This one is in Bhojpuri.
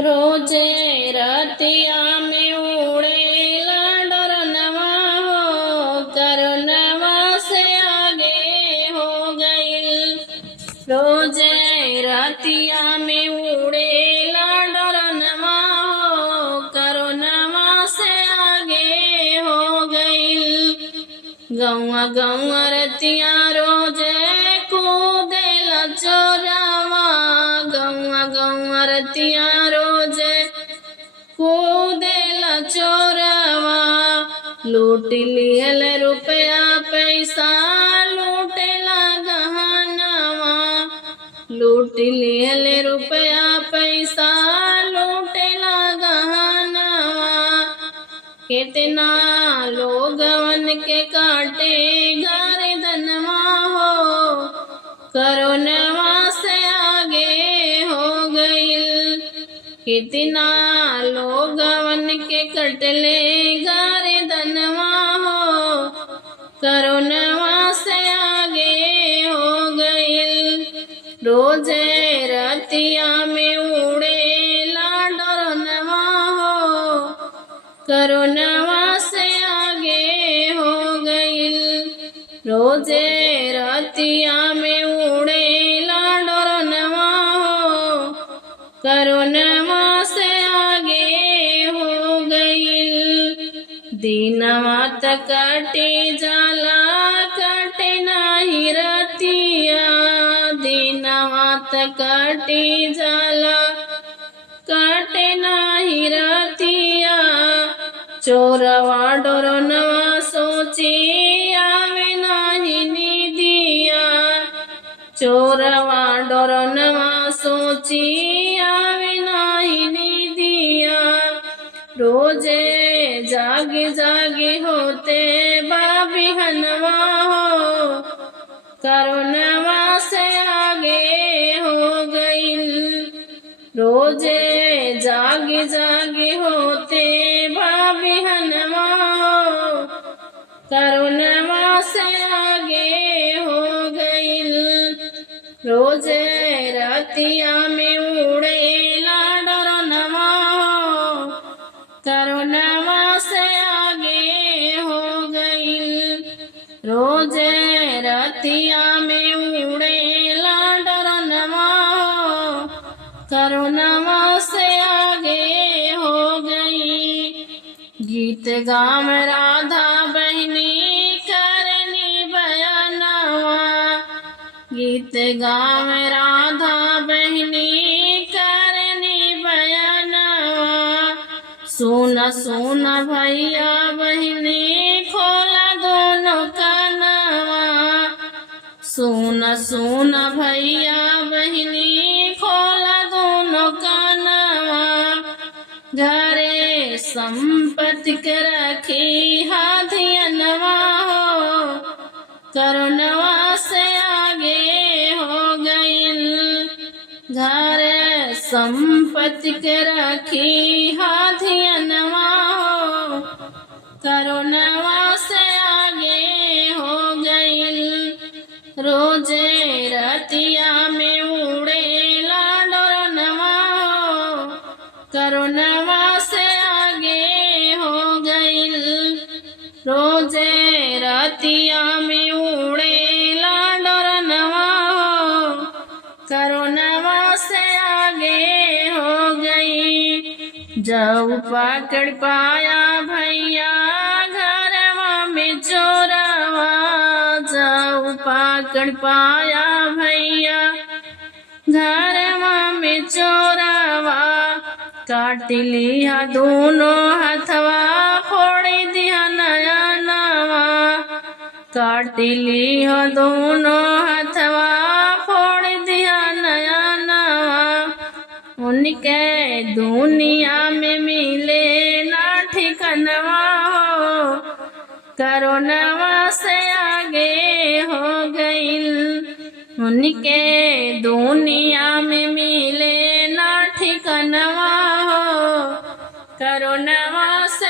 रोजे रतिया में उड़ेला डरनवा हो, करनवा से आगे हो गईल। रोजे रतिया में उड़ेला डरनवा हो, करनवा से आगे हो गईल। गौआ गौआ रतिया रोजे कूदेला चोरवा, गौआ गौआ रतिया रोजे कूदेला चोरवा। लूट लिहल रुपया पैसा लूटेला गहनवा, लूट लिहल रुपया पैसा लूटेला गहनवा। कितना लोगवन के काटे गर्दनवा हो, करोनवा से आगे हो गईल। कितना लोगवन के कटले गर्दनवा हो, करोनवा से आगे हो गईल। रोजे रतिया में उड़ेला डरनवा हो, करोनवा से आगे हो गईल। रोजे रतिया में उड़ेला डरनवा हो, करोनवा से आगे हो गईल। दिनवा तक कटे जाला कटे नाही रतिया, दिनवा तक कटे जाला कटे नाही रतिया। चोरवा डोरनवा सोची आवे नाही निदिया, चोरवा डोरनवा सोची आवे नाही निदिया। रोजे जागे जागे होते बाबिहनवा हो, करोनवा से आगे हो गईल। रोजे जागे जागे होते बाबिहनवा हो, करोनवा से आगे हो गईल। रोजे रतिया में उड़ेला डरनवा हो, करोनवा से आगे हो गईल। रोजे रतिया में उड़ेला डरनवा हो, करोनवा से आगे हो गई। गीत गाम राधा बहनी करनी बयानवा, गीत गाम राधा बहनी करनी बयानवा। सुना सुना भैया बहनी खोला दोनों कानवा, सुना सुना भैया बहनी खोला दोनों कानवा। घरे संपत्ति के रखी हाथियनवा हो, करोनवा से आगे हो गईल। घरे संपत्ति के रखी हाथियनवा हो, करोनवा से आगे हो गईल। रोजे रतिया में उड़ेला डरनवा हो, करोनवा से आगे हो गईल। रोजे रतिया में उड़ेला डरनवा हो, करोनवा से आगे हो गई। जब पकड़ पाया भैया घरवा में चोरवा, जब पकड़ पाया भैया घरवा में चोरवा। काट लिया दोनों हथवा फोड़ दिया नया नवा, काट लिया दोनों हथवा फोड़ दिया नया नवा। उनके दुनिया में मिले ना ठिकानवा हो, करोनवा से आगे हो गईल। उनके दुनिया में मिले ना ठिकानवा हो, करोनवा से